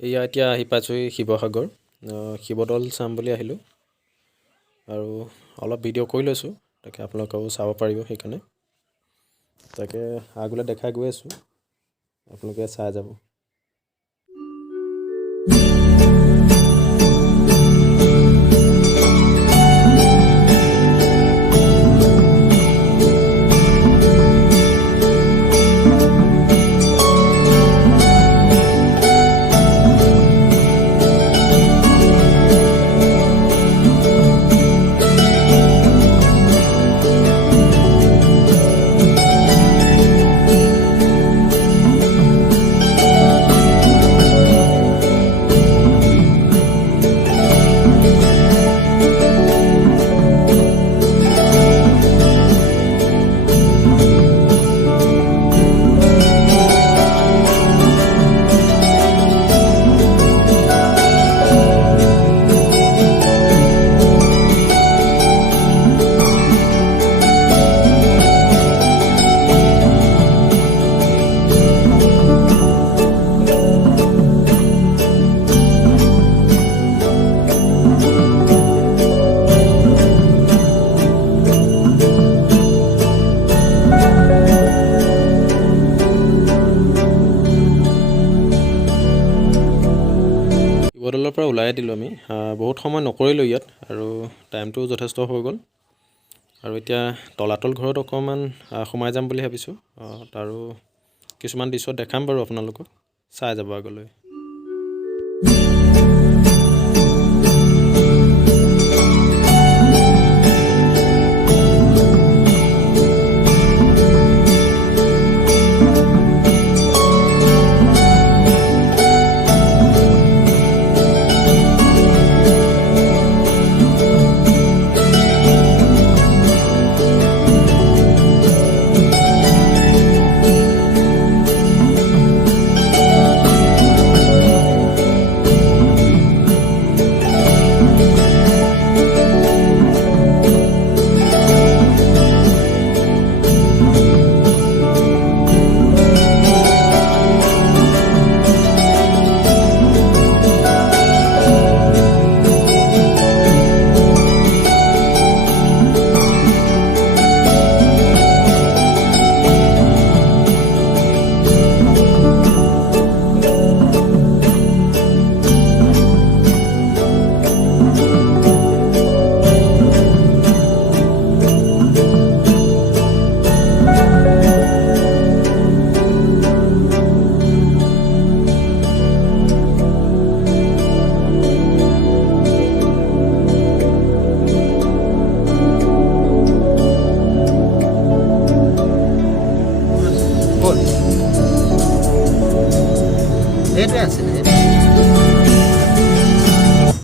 এয়া এতিয়া আহি পাইছোঁ শিৱসাগৰ। শিৱদৌল চাম বুলি আহিলোঁ আৰু অলপ ভিডিঅ' কৰি লৈছোঁ, তাকে আপোনালোকেও চাব পাৰিব। সেইকাৰণে তাকে আগলৈ দেখাই গৈ আছোঁ, আপোনালোকে চাই যাব। শিৱদৌলৰ পৰা ওলাই দিলোঁ আমি, বহুত সময় নকৰিলোঁ ইয়াত, আৰু টাইমটো যথেষ্ট হৈ গ'ল। আৰু এতিয়া তলাতল ঘৰত অকণমান সোমাই যাম বুলি ভাবিছোঁ, আৰু কিছুমান দৃশ্য দেখাম বাৰু আপোনালোকক, চাই যাব আগলৈ। এইটোৱে আছিলে